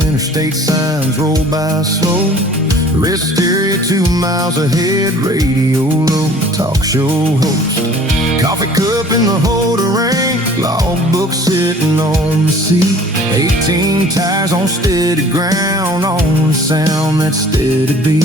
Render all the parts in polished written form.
Interstate signs roll by slow. Wrist stereo 2 miles ahead, radio low. Talk show host. Coffee cup in the holder ring. Logbook sitting on the seat. 18 tires on steady ground. On the sound that steady beat.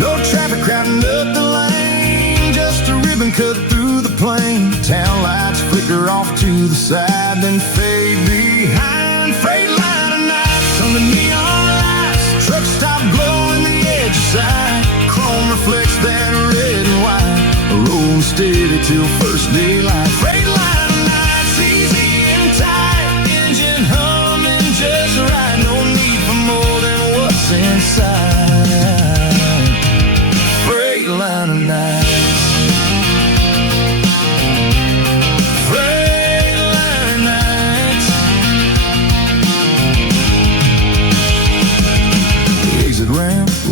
No traffic crowding up the lane. Just a ribbon cut through the plain. Town lights flicker off to the side, then fade behind. Freightliner nights on the neon lights. Trucks stop glowing the edge side. Chrome reflects that red and white. Rolling steady till first daylight. Freightliner nights, easy and tight. Engine humming just right. No need for more than what's inside. Freightliner nights.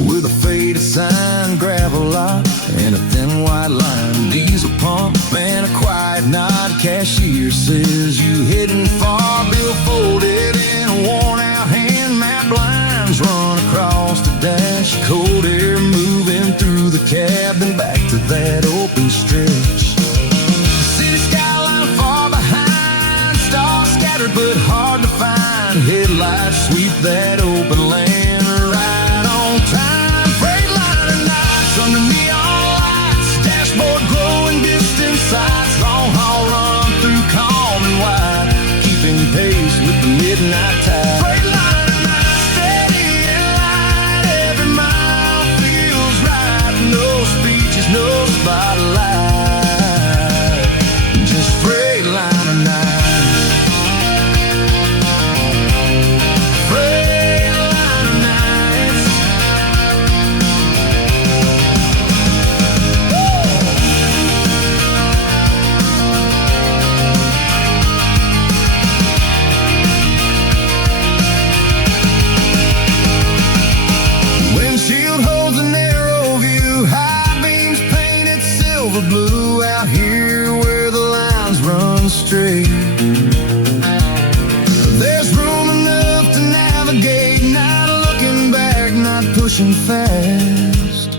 With a faded sign, gravel lot, and a thin white line. Diesel pump and a quiet nod. Cashier says you heading far. Bill folded in a worn out hand. Map blinds run across the dash. Cold air moving through the cab and back to that open stretch. City skyline far behind. Stars scattered but hard to find. Headlights sweep that open land. Sights, long haul run through calm and wide, keeping pace with the midnight tide. Freightliner night, steady and light. Every mile feels right. No speeches, no spotlight. Just Freightliner nights. Freightliner nights. Blue out here where the lines run straight. There's room enough to navigate, not looking back, not pushing fast.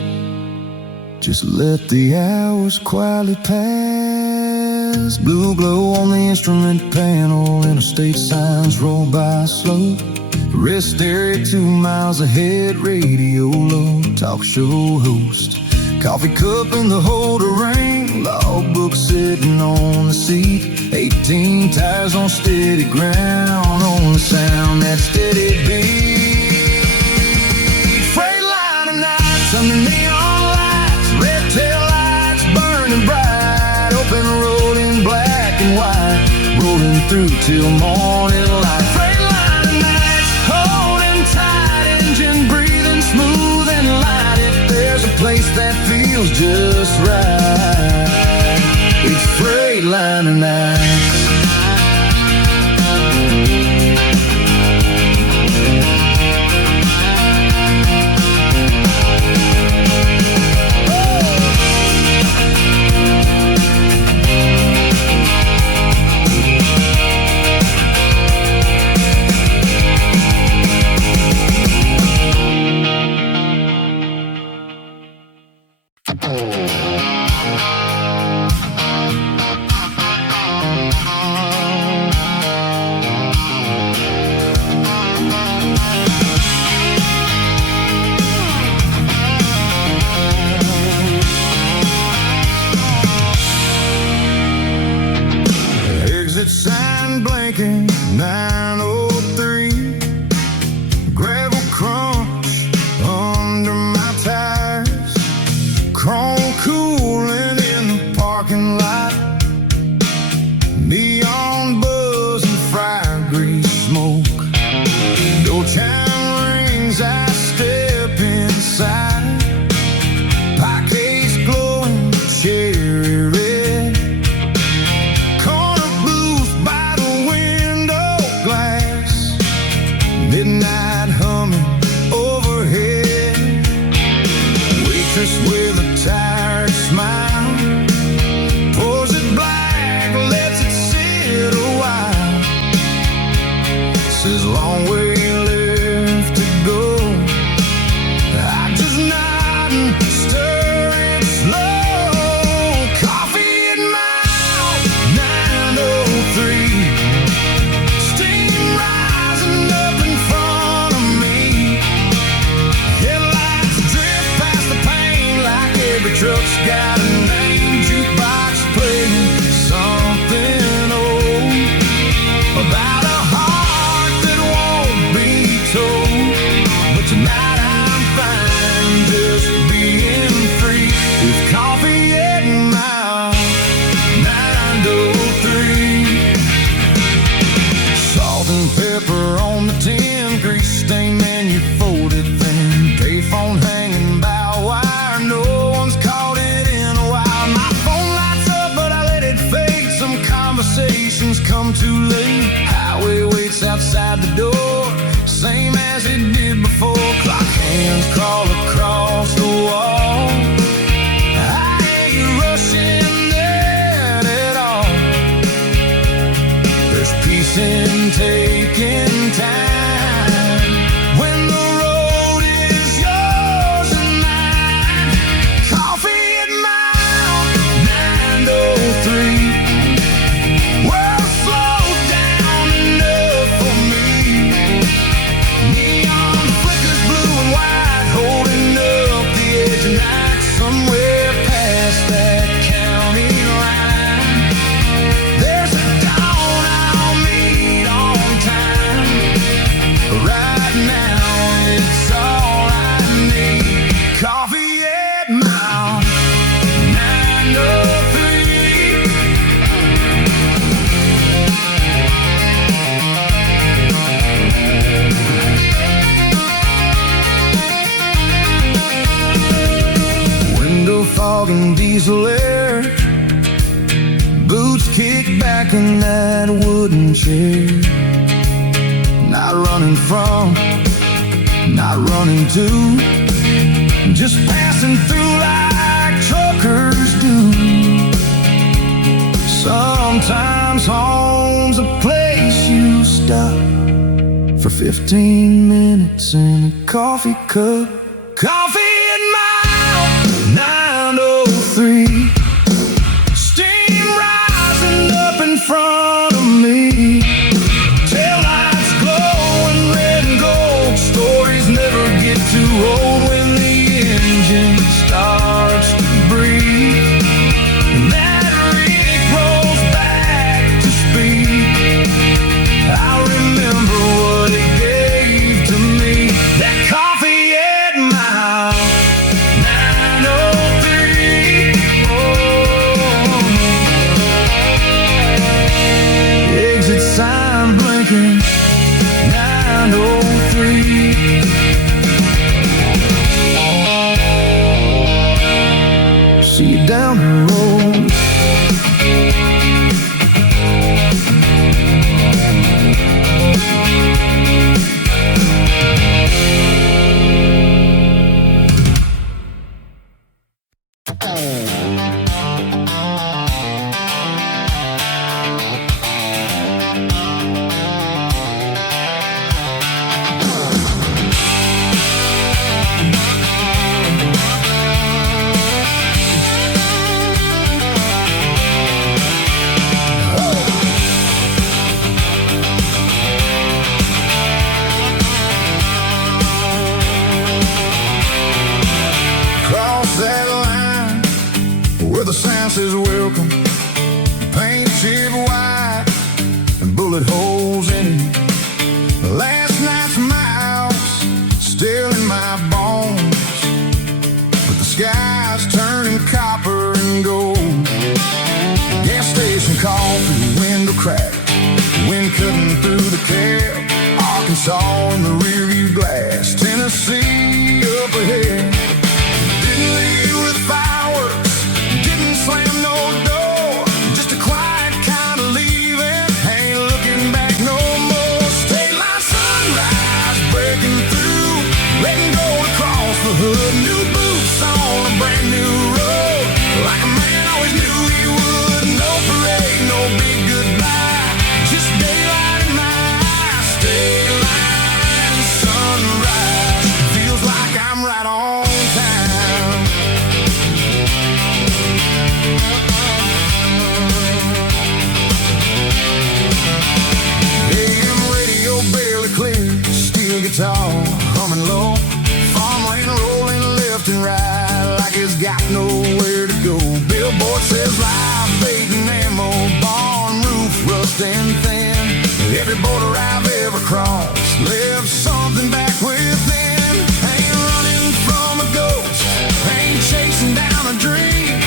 Just let the hours quietly pass. Blue glow on the instrument panel. Interstate signs roll by slow. Wrist stereo 2 miles ahead, radio low. Talk show host. Coffee cup in the holder ring. Logbook sitting on the seat. 18 tires on steady ground. On the sound that steady beat. Freightliner nights under neon lights. Red tail lights burning bright. Open road in black and white. Rolling through till morning light. Freightliner nights holding tight. Engine breathing smooth and light. If there's a place that feels just right, it's Freightliner nights. got a name, jukebox playing something old about a heart that won't be told. But tonight I'm fine just being free with coffee at my 903. Salt and pepper on the tin, grease stain and you fold it thin. Payphone hanging by a wire, no one's called it in a while. My phone lights up but I let it fade. Some conversations come too late. Highway waits outside the door, same as it did before. Clock hands crawl across the wall. I ain't rushing that at all. There's peace in taking time when the road is yours and mine. Coffee at mile 903. World slowed down enough for me. Neon flickers blue and white, holding up the edge of night. Somewhere past that county line, there's a dawn I'll meet on time. Right now it's all I need. Coffee at mile 903. Window fog and diesel air, boots kick back in that wooden chair. Not running from, not running to, just passing through like truckers do. Sometimes home's a place you stop for 15 minutes in a coffee cup. Coffee at mile 903. Steam rising up in front of me. Taillights glowing red and gold. Stories never get too old when the engine starts to breathe. And that rig rolls back to speed. I remember what it gave to me. That coffee at mile 903. Oh. Exit sign blinking 903. See you down the road. Cross that line where the sign says welcome, painted white and bullet holes in it. Last night's miles still in my bones, but the sky's turning copper and gold. Gas station coffee, window cracked, wind cutting through the cab. Arkansas in the rearview glass, Tennessee up ahead. Didn't leave with fireworks, didn't slam no door, just a quiet kind of leaving, ain't looking back no more. State line sunrise breaking through, letting go across the hood. New boots on a brand new road, like a man always knew he would. No parade, no big goodbye, just daylight in my eyes. State line sunrise, feels like I'm right on time. AM radio barely clear, steel guitar humming low, farmland rolling left and right like it's got nowhere to go. Says live bait and ammo, barn roof rust and thin. Every border I've ever crossed left something back within. Ain't running from a ghost, ain't chasing down a dream,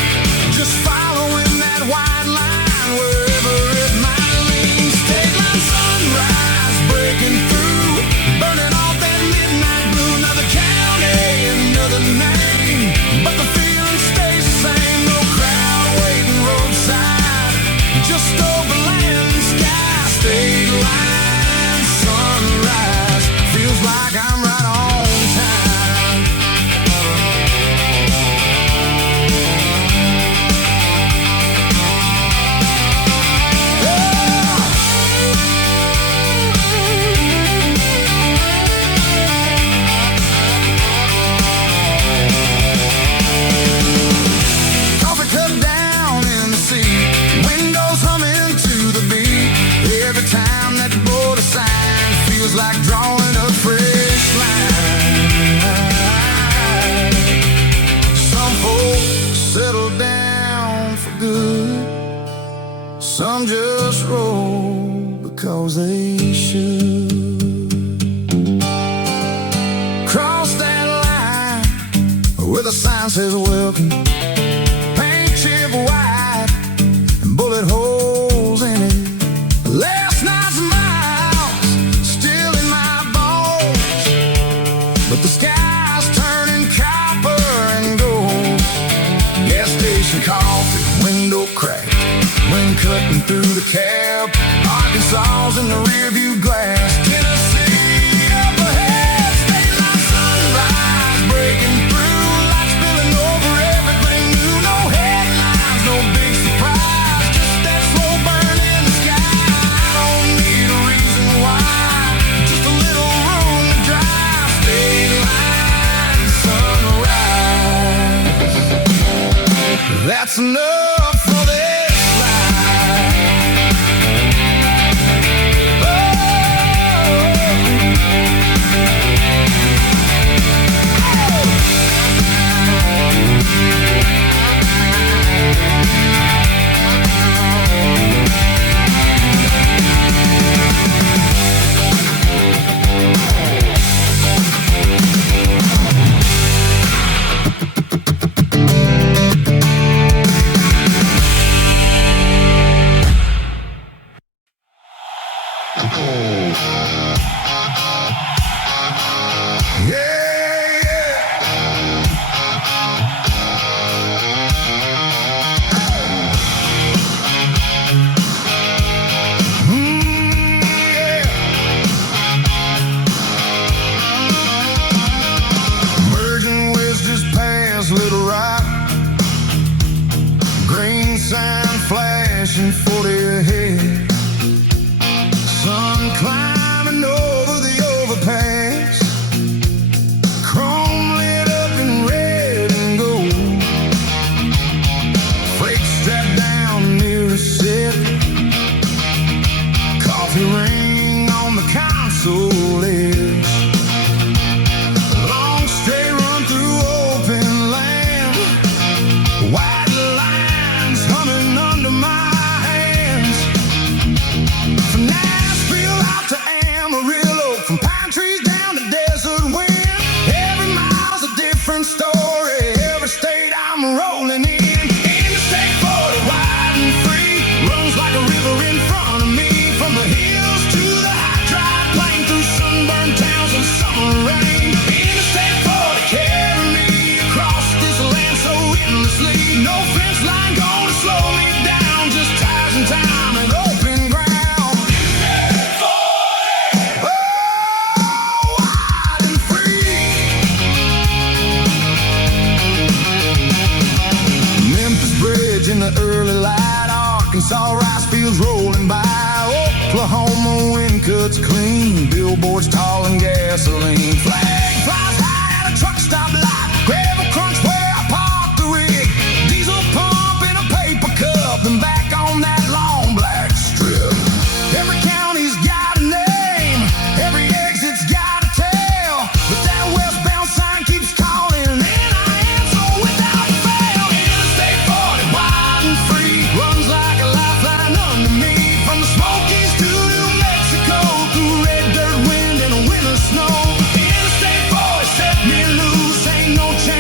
just following that white line wherever it might lead. State line sunrise breaking through, burning off that midnight blue. Another county, another name, but the feeling stays the same. No crowd waiting roadside, just open land and sky. State line sunrise, feels like I'm right on time. Coffee cup down in the seat, windows humming to the beat. Every time that border sign feels like drawing a fresh line. Some folks settle down for good, some just roll because they should. Cross that line where the sign says welcome, paint chip white and bullet holes in it. Last night's miles still in my bones, but the sky's turning copper and gold. Gas station coffee, window cracked, wind cutting through the cab. Arkansas's in the rearview glass, Tennessee up ahead. State line sunrise breaking through, lights spilling over everything new. No headlines, no big surprise, just that slow burn in the sky. I don't need a reason why, just a little room to drive. State line sunrise, that's enough for this ride. Little rock, green sign flashing 40 ahead, sun climbing over the overpass, chrome lit up in red and gold, freight strapped down near a set, coffee ring on the console edge. White lines humming under my hands, from Nashville out to Amarillo, from pine trees down to desert wind. Every mile's a different story, every state I'm rolling in. Interstate 40 wide and free, runs like a river in front of me, from the hills to the high drive plain, through sunburned towns and summer rain. Interstate 40 carry me across this land so endlessly. No fence line gonna slow me down, just tires and time and open ground. Oh, wide and free. Memphis Bridge in the early light, Arkansas rice fields rolling by, Oklahoma wind cuts clean, billboards tall and gasoline. Flag flies high at a truck stop light, gravel crunch where I park the rig, diesel pump in a paper cup, and back on that long black strip. Every county's got a name, every exit's got a tale, but that westbound sign keeps calling, and I answer without fail. Interstate 40 wide and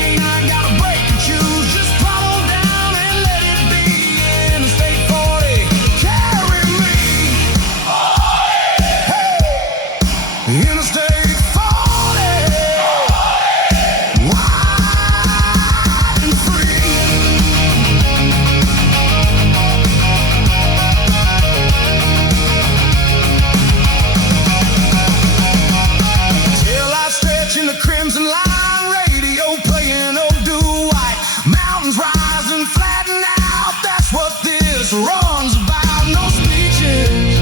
ain't I got a break to choose. Just follow down and let it be. Interstate 40, carry me. Hey, Interstate 40, wide and free. Taillights stretching the crimson line, radio playing old do-white. Mountains rising, flatten out, that's what this run's about. No speeches,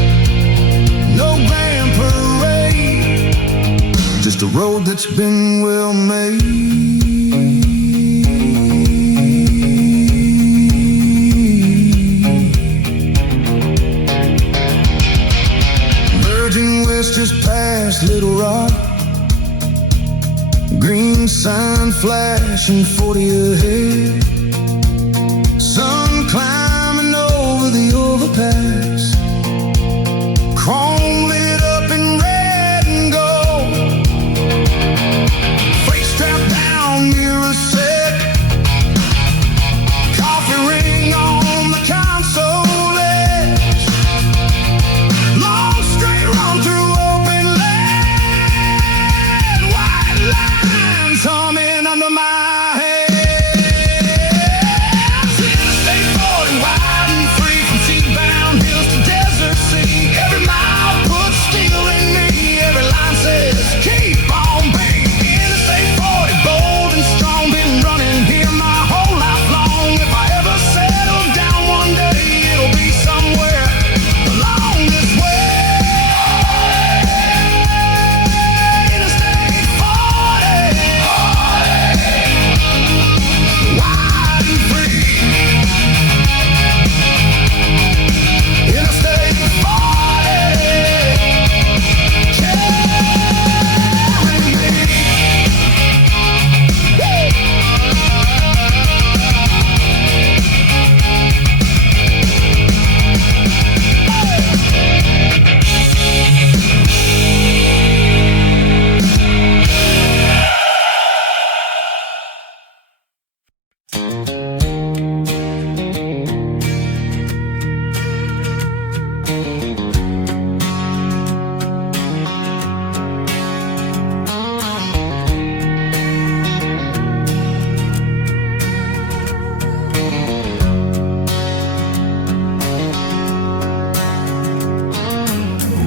no grand parade, just a road that's been well made. Virgin West just past Little Rock, green sign flashing 40 ahead. Sun climbing over the overpass, chrome lit up in red and gold. Freight strapped down, mirror set, coffee ring on the console edge. Long straight run through open land, white lines humming under my head. Interstate 40, wide and free, from sea-bound hills to desert sea. Every mile puts steel in me, every line says keep on being. Interstate 40, bold and strong, been running here my whole life long. If I ever settle down one day, it'll be somewhere along this way. Interstate 40, wide and free. Interstate 40, carry me.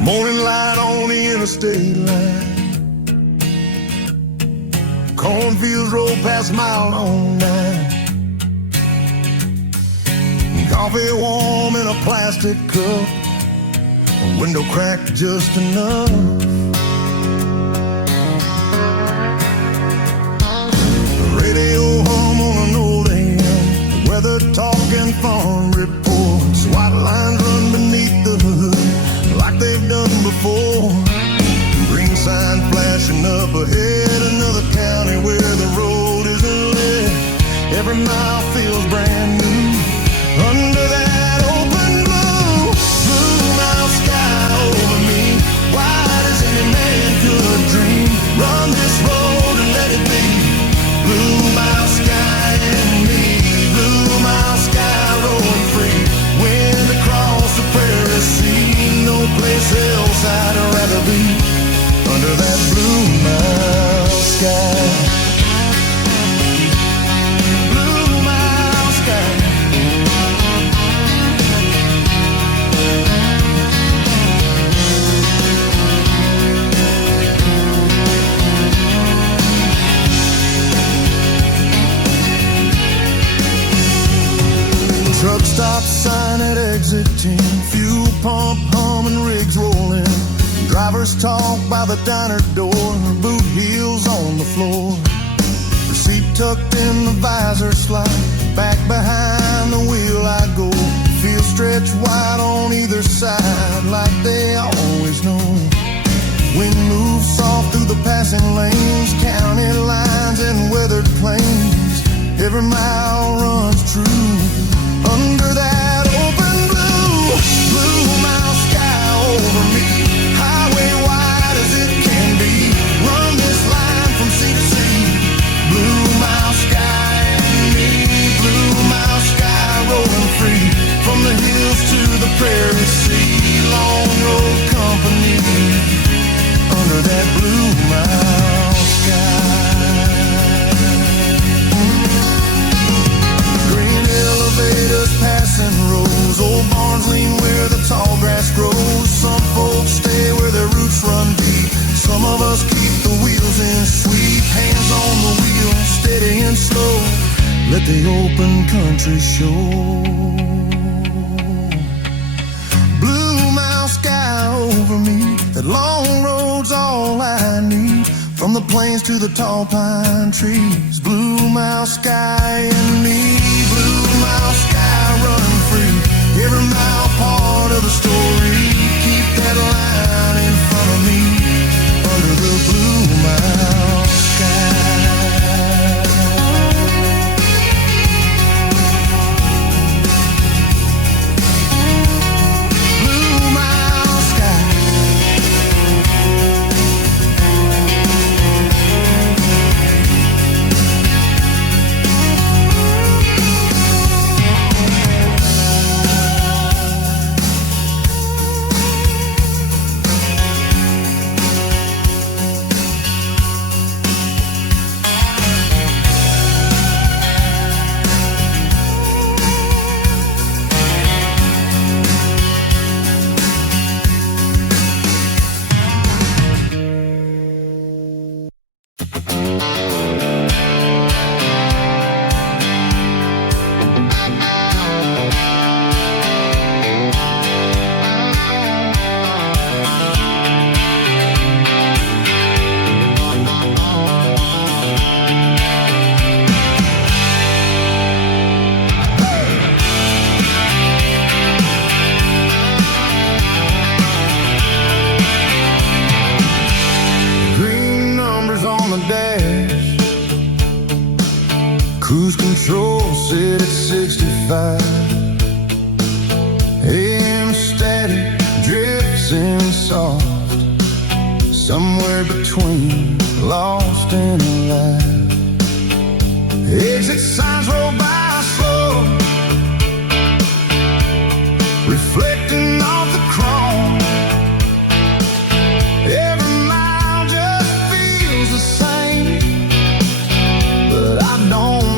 Morning light on the interstate line, cornfields roll past mile on 9. Coffee warm in a plastic cup, a window cracked just enough. The radio hum on an old AM, weather talking farm reports. White lines run beneath the hood like they've done before. Green sign flashing up ahead, another county where the road isn't lit. Every mile feels brand new under that open blue. Blue mile sky over me, wide as any man could dream. Run this road and let it be. Blue mile sky and me, blue mile sky rolling free. Wind across the prairie sea, no place else I'd rather be. Under that blue mile sky, blue mile sky. Truck stop sign at exit 10, fuel pump humming, rigs rolling. Drivers talk by the diner door, boot heels on the floor. The seat tucked in the visor slide, back behind the wheel I go. Feel stretched wide on either side like they always know. Wind moves soft through the passing lanes, county lines and weathered plains. Every mile runs true under that open blue. Blue mile sky over me, highway wide as it can be. Run this line from sea to sea. Blue mile sky. let the open country show. Blue mile sky over me, that long road's all I need. From the plains to the tall pine trees, blue mile sky and me. Blue mile sky running free, every mile part of the story. Keep that line in front of me, under the blue mile sky. Cruise control set at 65. AM static, drifts in soft. Somewhere between lost and alive. Exit signs roll by slow, reflecting off the chrome. Every mile just feels the same, but I don't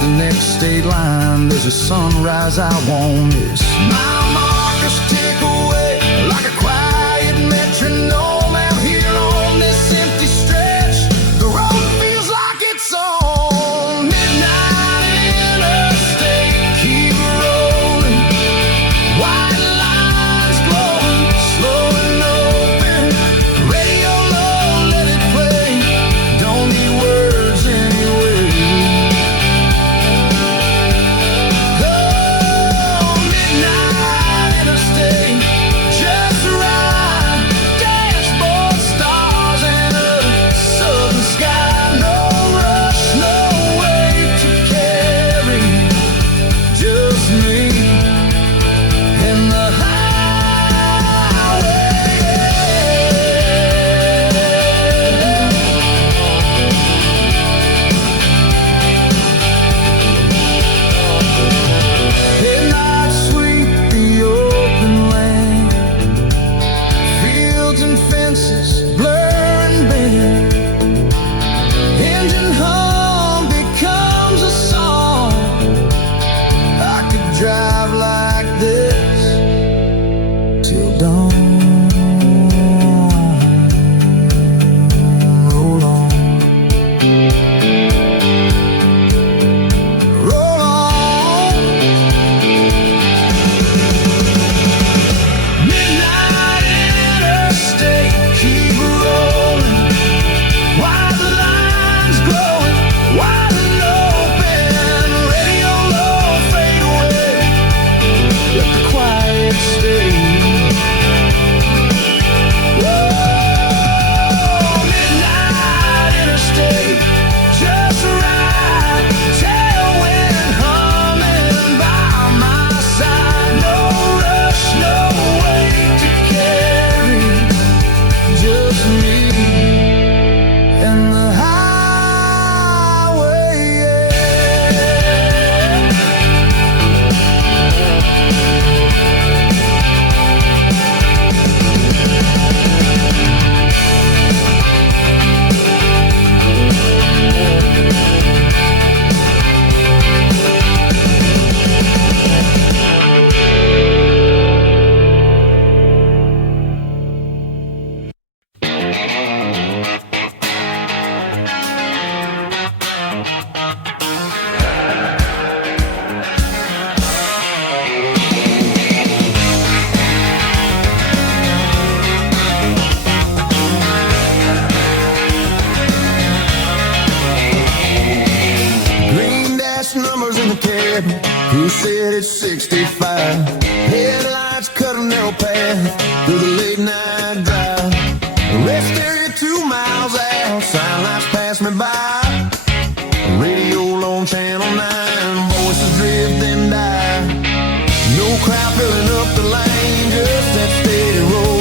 the next state line, there's a sunrise I won't miss. Mile markers tick away like a quiet metronome out here on this empty stretch. The road feels like it's on midnight interstate. Keep rolling, white lines glowing, slow and open. Radio low, let it play. Don't need words anyway. Midnight dash numbers in the cab. Who said it's 65? Headlights cut a narrow path through the late night drive. Rest area 2 miles out, sign lights pass me by. Radio on channel 9, voices drift and die. No crowd filling up the lane, just that steady roll.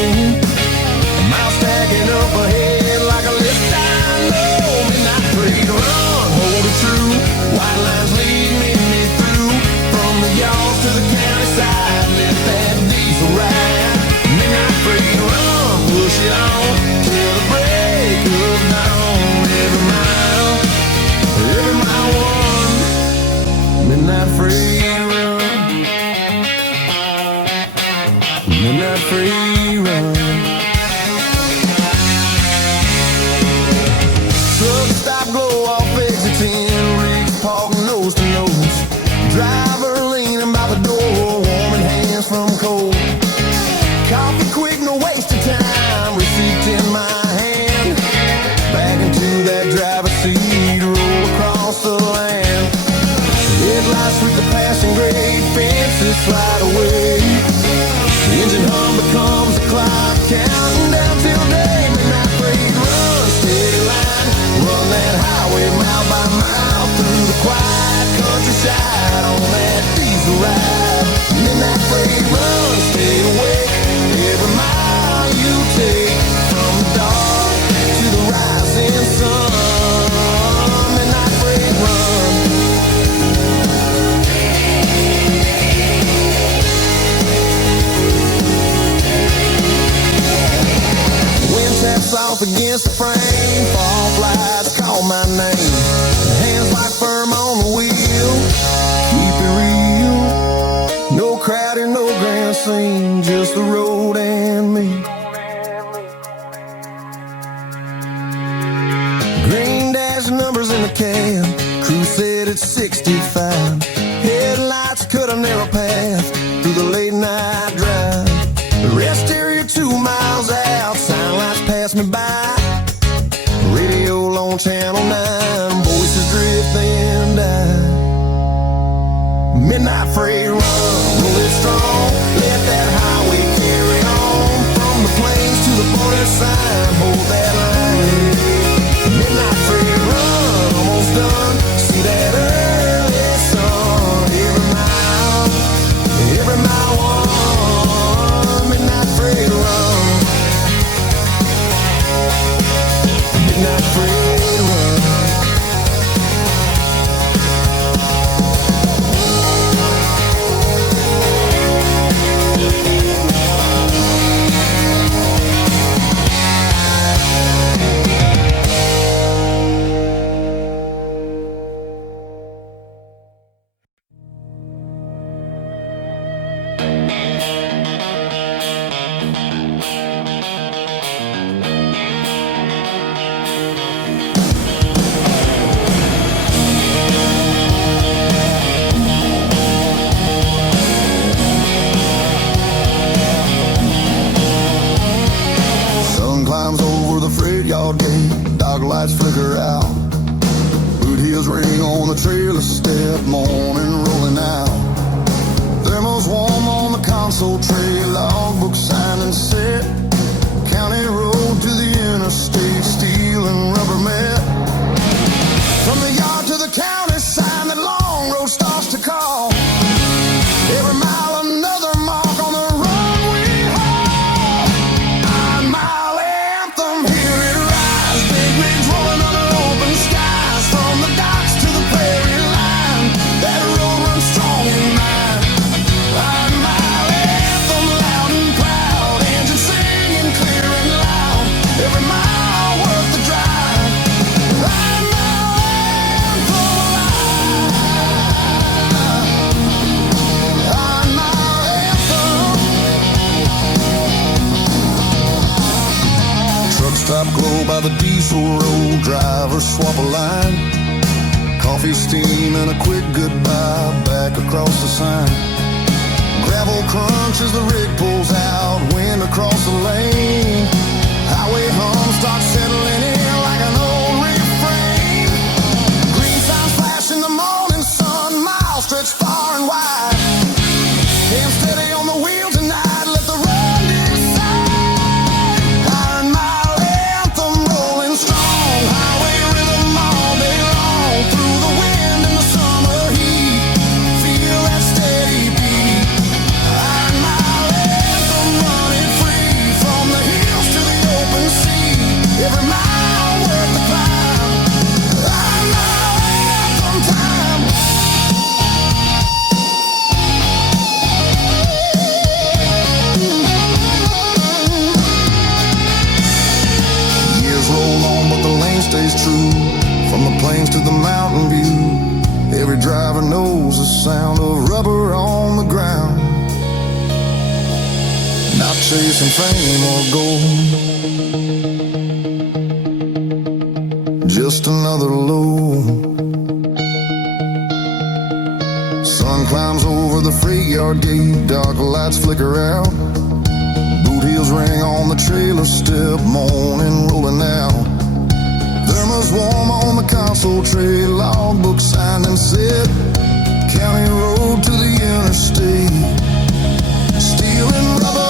Miles stacking up ahead like a lift sign low. Midnight freight run, hold it true. White lines lead me through. From the yards to the county side, let that diesel ride. Midnight freight run, push it on till the break of dawn. Every mile one. Midnight freight run. Midnight freight run. Truck stop, glow off exit 10. Rigs park nose to nose. Driver leaning by the door, warming hands from cold. Coffee quick, no waste of time. Receipt in my hand. Back into that driver's seat, roll across the land. Headlights with the passing grade, fences slide away. The engine hum becomes a clock, counting down till day. Midnight freight run, steady line. Run that highway mile by mile through the quiet countryside on that diesel ride. Midnight freight run, stay awake. Every mile you take, from the dark to the rising sun. Midnight freight run. Wind taps off against the frame, fall flies call my name. Hands locked firm on the wheel, keep it real. No crowding, no grand scene, just the road and me. Green dash numbers in the cab, crew said it's 65. Headlights cut a narrow path through the late night drive. Rest area 2 miles out, sign lights pass me by. Radio on channel 9, voices drift and die. Midnight freight run, roll it strong. Let that highway carry on. From the plains to the border sign, hold that line. Midnight freight run, almost done. See that early sun. Every mile one. Midnight freight run. Midnight freight run. Dog lights flicker out. Boot heels ring on the trailer step. Morning rolling out. Thermals warm on the console tray. Logbook signed and set. County road to the interstate. Steel and rubber met. From the yard to the county sign, that long road starts to call. Every mile another mark on the road we haul. 9 mile anthem, hear it rise. Big rigs rolling under open skies. From the docks to the prairie line, that road runs strong in mine. 9 mile anthem, loud and proud. Engine singing clear and loud. Every mile worth the drive. 9 mile anthem alive. 9 mile anthem. Truck stop glow by the diesel road. Drivers swap a line. Coffee, steam, and a quick goodbye back across the sign. Gravel crunch as the rig pulls out. Wind across the lane. Highway hum starts settling in like an old refrain. Green signs flash in the morning sun. From the plains to the mountain view, every driver knows the sound of rubber on the ground. Not chasing fame or gold, just another load. Sun climbs over the freight yard gate, dark lights flicker out. Boot heels ring on the trailer step, morning rolling out. Thermos warm on the console tray, logbook signed and set. County road to the interstate, steel and rubber.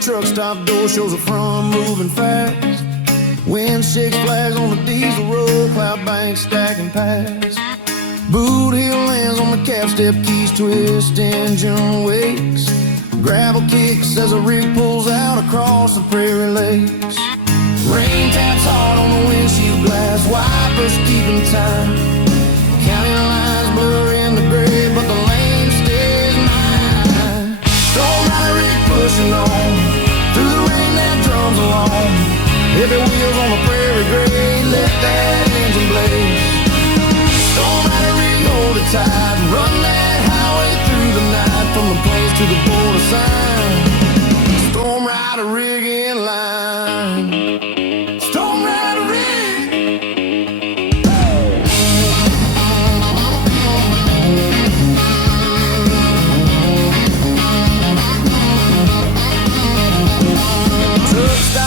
Truck stop door shows the front moving fast. Wind shakes flags on the diesel road, cloud banks stacking past. Boot heel lands on the cab step, keys twist, engine wakes. Gravel kicks as a rig pulls out across the prairie lakes. Rain taps hard on the windshield glass, wipers keeping time. County lines blur in the gray, but the lane stays mine. Storm rider rig pushing on through the rain that drums along. Heavy wheels on the prairie grade, let that engine blaze. Storm rider rig, hold it tight, run that highway through the night. From the plains to the border sign, storm rider rig in line. Storm rider rig.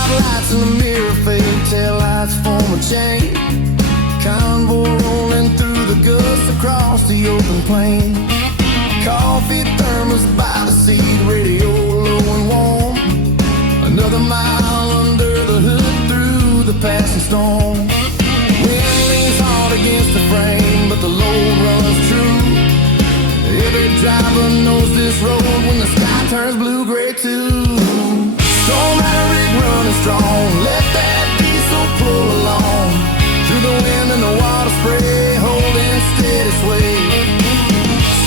Lights in the mirror fade, tail lights form a chain. Convoy rolling through the gusts across the open plain. Coffee thermos by the seat, radio low and warm. Another mile under the hood through the passing storm. Wind leans hard against the frame, but the load runs true. Every driver knows this road when the sky turns blue-gray too. Storm rider rig running strong, let that diesel pull along. Through the wind and the water spray, holding steady sway.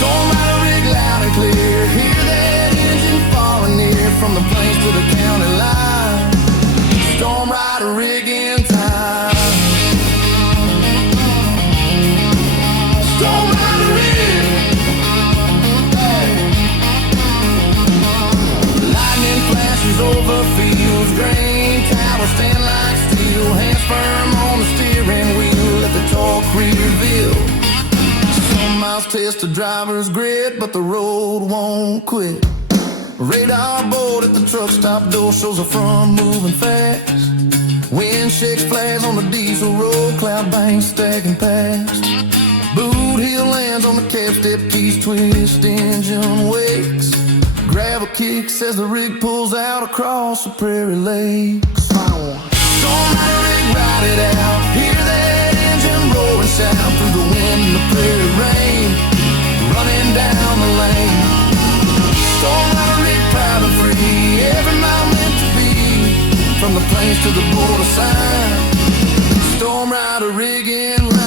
Storm rider rig loud and clear, hear that engine falling near. From the plains to the county line, storm rider rig in time. Storm rider rig. Lightning flashes over fields, grain towers stand like steel. Hands firm on the steering wheel, let the torque reveal. Some miles test the driver's grit, but the road won't quit. Radar board at the truck stop door shows the front moving fast. Wind shakes flags on the diesel road, cloud banks stacking past. Boot heel lands on the cab step, keys twist, engine wakes. Gravel kicks as the rig pulls out across the prairie lakes. Storm rider rig, ride it out. Hear that engine roar and shout through the wind and the prairie rain, running down the lane. Storm rider rig, proud and free, every mile meant to be. From the plains to the border sign, storm rider rig in line.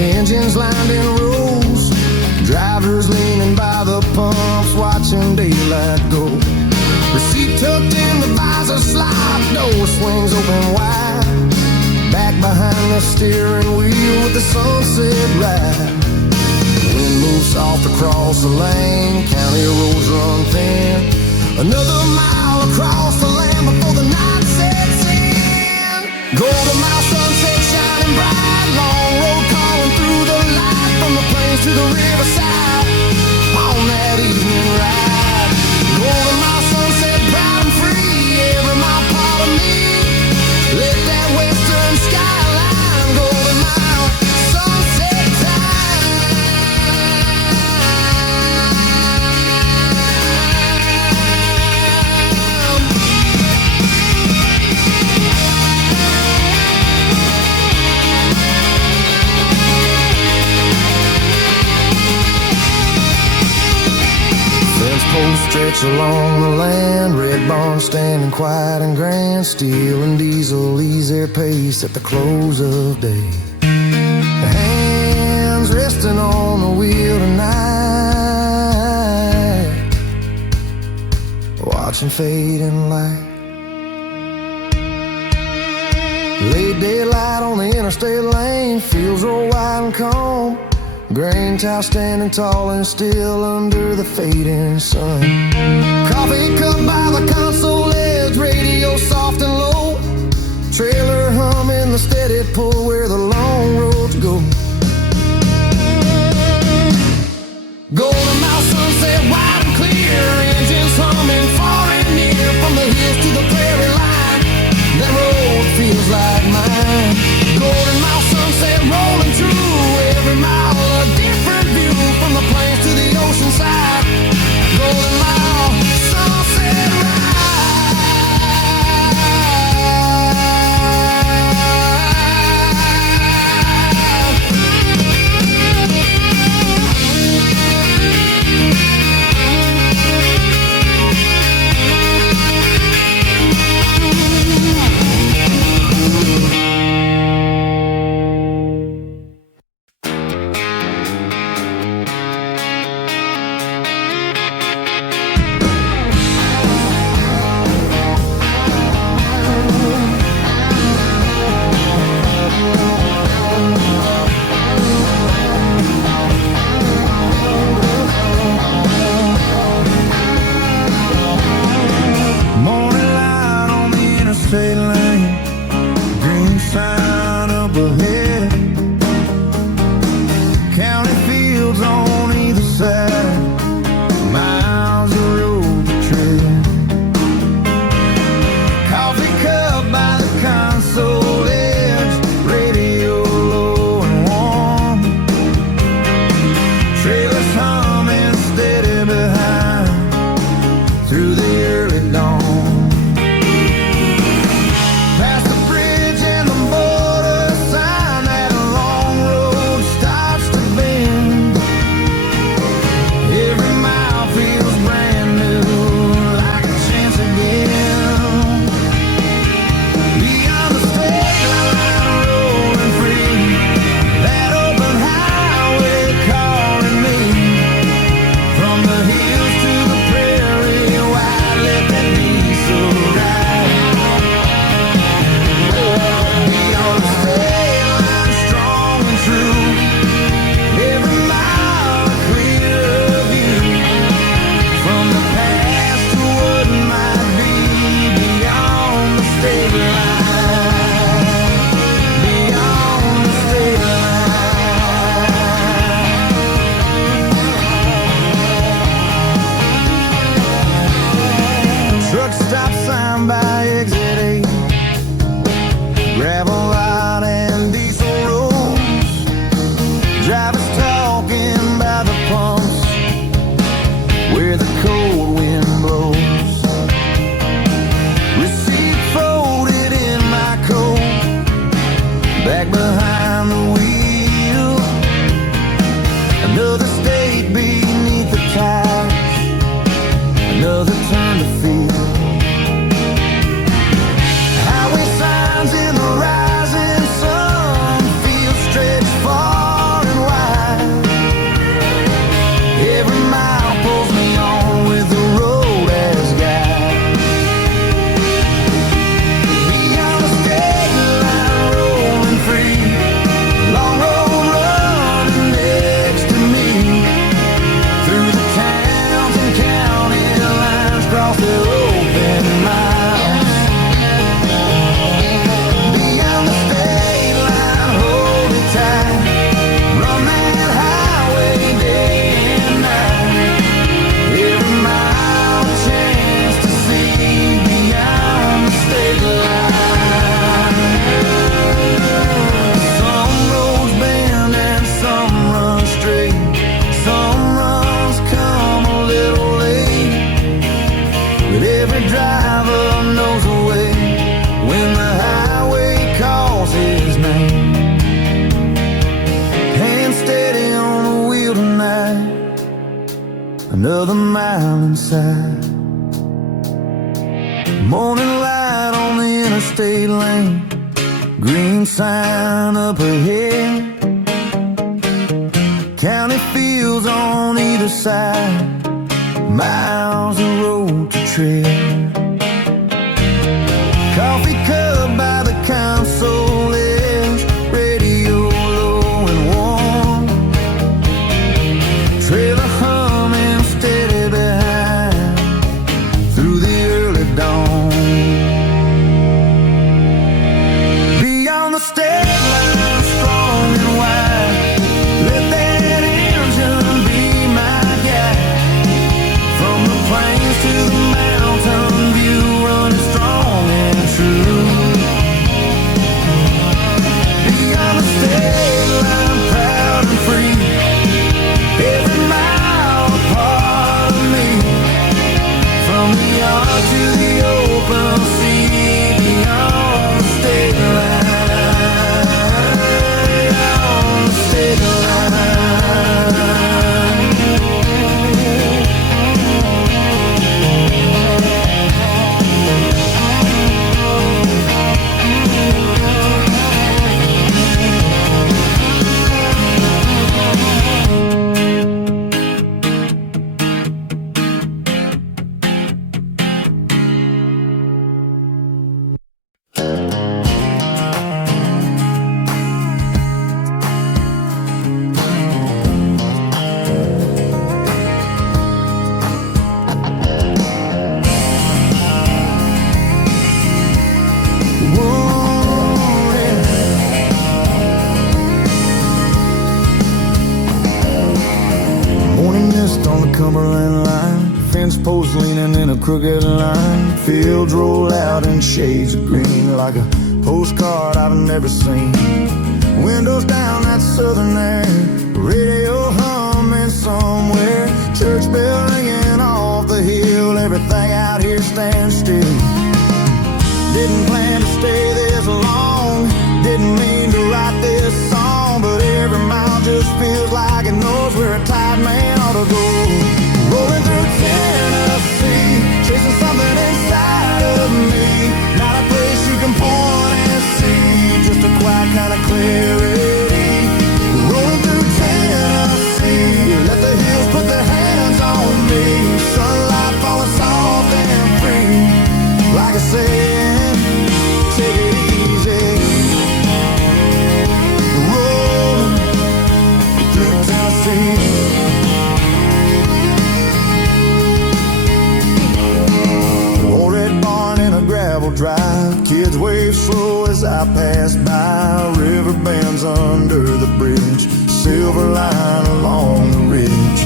engines lined in rows, drivers leaning by the pumps, watching daylight go. The seat tucked in the visor slide, door swings open wide, back behind the steering wheel with the sunset ride. Wind moves soft across the lane, county roads run thin, another mile across the land before the night sets in. Golden Mile sunset shining bright, long road calling through the light, from the plains to the riverside on that evening ride. Golden Mile sunset bright and free, every mile part of me. Let that western skyline, Golden Mile sunset time. Fence posts stretch along the land, red barns standing quiet and grand, steel and diesel ease their pace at the close of day. Hands resting on the wheel tonight, watching fading light. Late daylight on the interstate lane, fields roll wide and calm, grain tower standing tall and still under the fading sun. Coffee cup by the console edge, radio soft and low, trailer humming the steady pull where the long roads go. Golden Mile sunset wide and clear, engines humming far and near, from the hills to the prairie line, that road feels like mine. Golden Mile sunset rolling through, every mile a different view, from the plains to the ocean side. Golden Mile sunset Highway signs in the rising another mile inside. Morning light on the interstate lane, green sign up ahead, county fields on either side, miles of road to tread. Coffee cup by the console edge, radio low and warm, trailer humming steady behind through the early dawn. Beyond the state line, strong and wide, let that engine be my guide. From the plains to the mountain view, running strong and true. Beyond the state line, proud and free, every mile a part of me. From the yard to the open sea, beyond the state line, beyond the state line. Cumberland line, fence posts leaning in a crooked line, fields roll out in shades of green like a postcard I've never seen. Windows down that southern air, radio humming somewhere, church bell ringing off the hill, everything out here stands still. Didn't plan to stay this long, didn't mean to write this song, but every mile just feels like it knows where a tired man ought to go. Rolling through Tennessee, chasing something inside of me, not a place you can point and see, just a quiet kind of clarity. Rolling through Tennessee, let the hills put their hands on me, sunlight falling soft and free, like I said, take it easy. Rolling through Tennessee. Drive, kids wave slow as I pass by, river bands under the bridge, silver line along the ridge,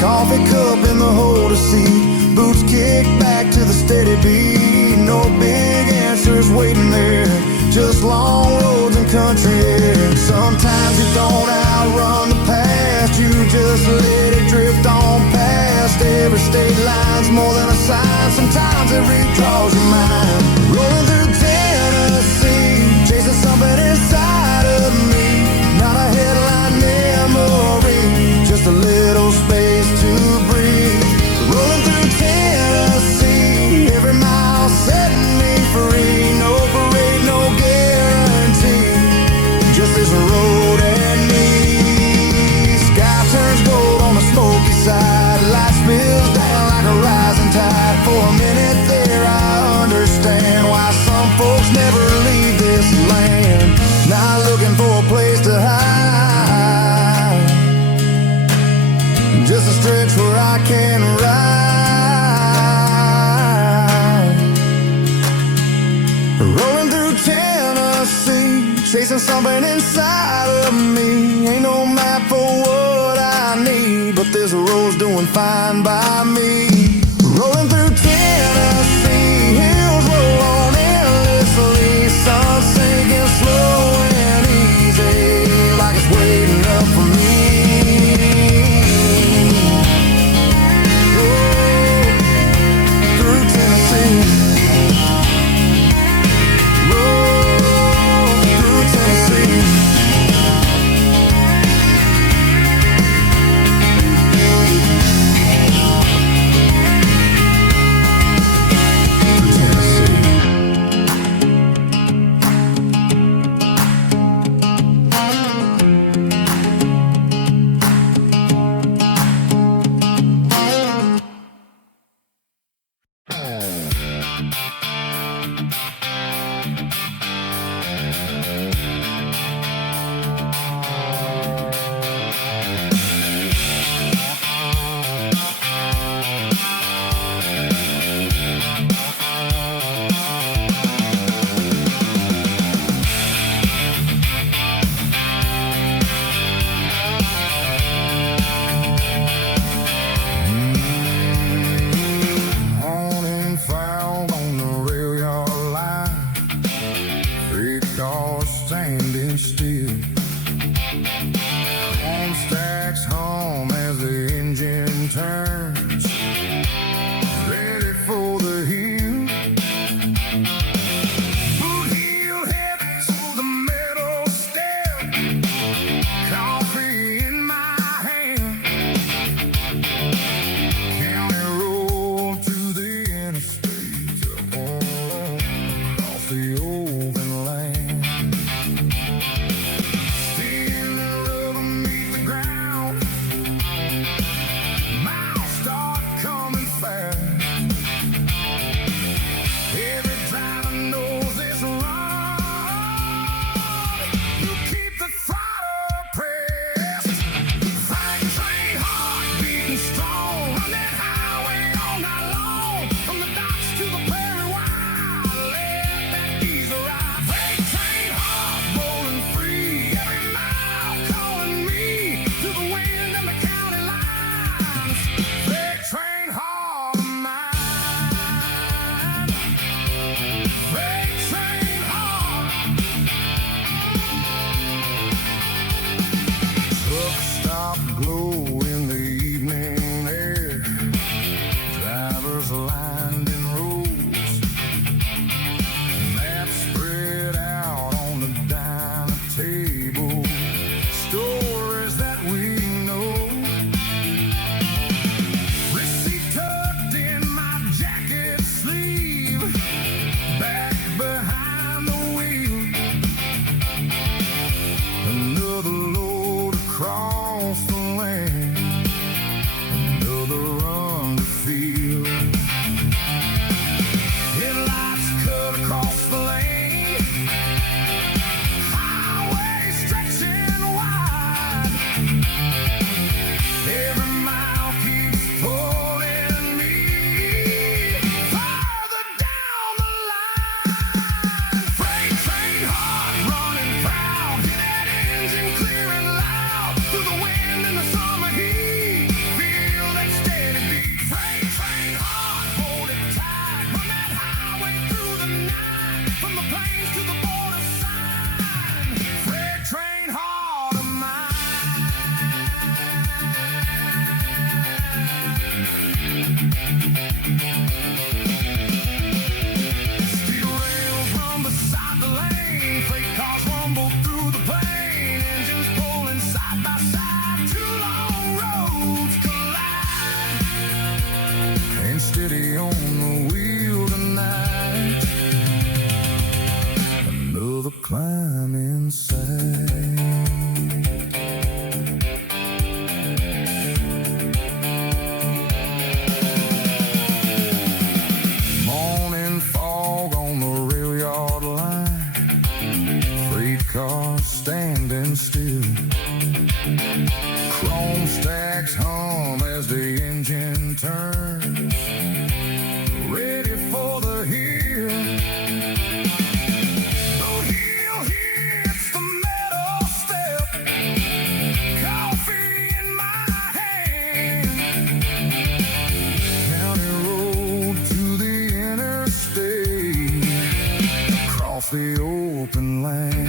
coffee cup in the holder seat, boots kick back to the steady beat, no big answers waiting there, just long roads and country air. Sometimes you don't outrun the past, you just let it drift on past. Every state line's more than a sign, sometimes it redraws your mind. Rolling through Tennessee, chasing something inside of me, not a headline memory, just a little space to breathe. Rolling through Tennessee, every mile setting me free, no parade, no guarantee, just this road and me. Sky turns gold on the smoky side, light spills down like a rising tide. For a minute there I understand why some folks never leave this land, not looking for a place to hide, just a stretch where I can ride. Rolling through Tennessee, chasing something inside of me, ain't no map for what I need, but this road's doing fine by me. Rolling through Tennessee, hills roll on endlessly, sun sinking slow and easy, like it's waiting up for me. Oh, through Tennessee, oh, through Tennessee. cars standing still. Home stacks hum as the engine turns, ready for the hill. Boot heel heavy to the metal step, coffee in my hand. County road to the interstate, across the open land. Steering rubber meet the ground, miles start coming fast. Every driver knows it's wrong. You keep the throttle pressed. Freight train heart beating strong. Run that highway all night long. From the docks to the prairie wild. Let that diesel ride. Freight train heart rolling free. Every mile calling me to the wind and the county lines. Freight train heart of mine. Freight train heart. Truck stop glow in the evening air. Drivers lined in rows. Maps spread out on the diner table. Stories that we know. Receipt tucked in my jacket sleeve. Back behind the wheel. Another load across the land. Another run to feel. Headlights cut across the lane. Highway stretching wide. Every mile keeps pulling me farther down the line. Freight train heart running proud. Hear that engine clearing loud. Through the wind and the summer heat. Feel that steady beat. Freight train heart, hold it tight. Run that highway through the night. From the plains to the border sign. Freight train heart of mine. Steel rails run beside the lane. Freight cars rumble through the plain. Engines pulling side by side. Two long roads collide. And steady on the wheel tonight. Another climb inside. Morning fog on the rail yard line. Freight cars standing still. Chrome stacks hum as the engine turns, ready for the hill. The heel hits the metal step, coffee in my hand. County road to the interstate, across the open land.